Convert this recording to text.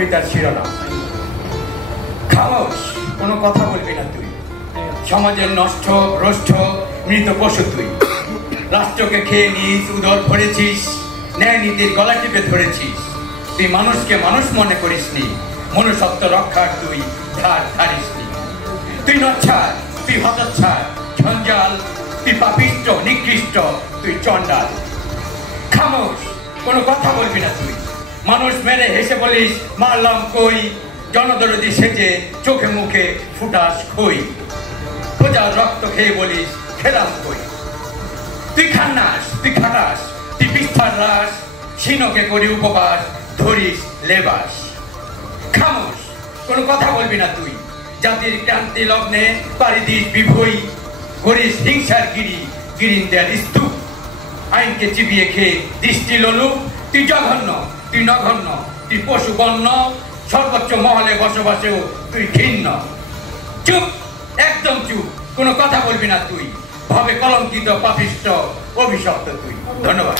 কবিতার শিরোনাম। খামোশ, কোনো কথা বলবি না তুই। সমাজের নষ্ট ভ্রষ্ট মৃত পশু তুই। রাষ্ট্রকে খেয়ে নিস, উদর ভরেছিস, ন্যায় নীতির গলা টিপে ধরেছিস। তুই মানুষকে মানুষ মনে করিসনি, মনুষ্যত্ব রক্ষার তুই ধার ধারিসনি। তুই নচ্ছার, তুই হতচ্ছার, ঝঞ্ঝাল, তুই পাপিষ্ট নিকৃষ্ট, তুই চণ্ডাল। খামোশ, কোনো কথা বলবি না তুই। মানুষ মেরে হেসে বলিস মারলাম কই, জনদরদি সেজে চোখে মুখে ফুটাস খই। প্রজার রক্ত খেয়ে বলিস খেলাম কই। তুই খান্নাস, তুই খাটাস, তুই বিস্তার রাস, সিনকে করি উপবাস, ধরিস লেবাস। খামোশ, কোনো কথা বলবি না তুই। জাতির ক্রান্তি লগ্নে পাড়ি দিস বিভই, করিস হিংসার গিরি, গিরিন্দের স্তূপ। আইনকে চিবিয়ে খেয়ে দৃষ্টি লোলুপ। তুই জঘন্য, তুই নগণ্য, তুই পশু বন্য, সর্বোচ্চ মহলে বসবাসেও তুই ঘৃণ্য। চুপ, একদম চুপ, কোনো কথা বলবি না তুই। ভাবে কলঙ্কিত পাপিষ্ট অভিশপ্ত তুই। ধন্যবাদ।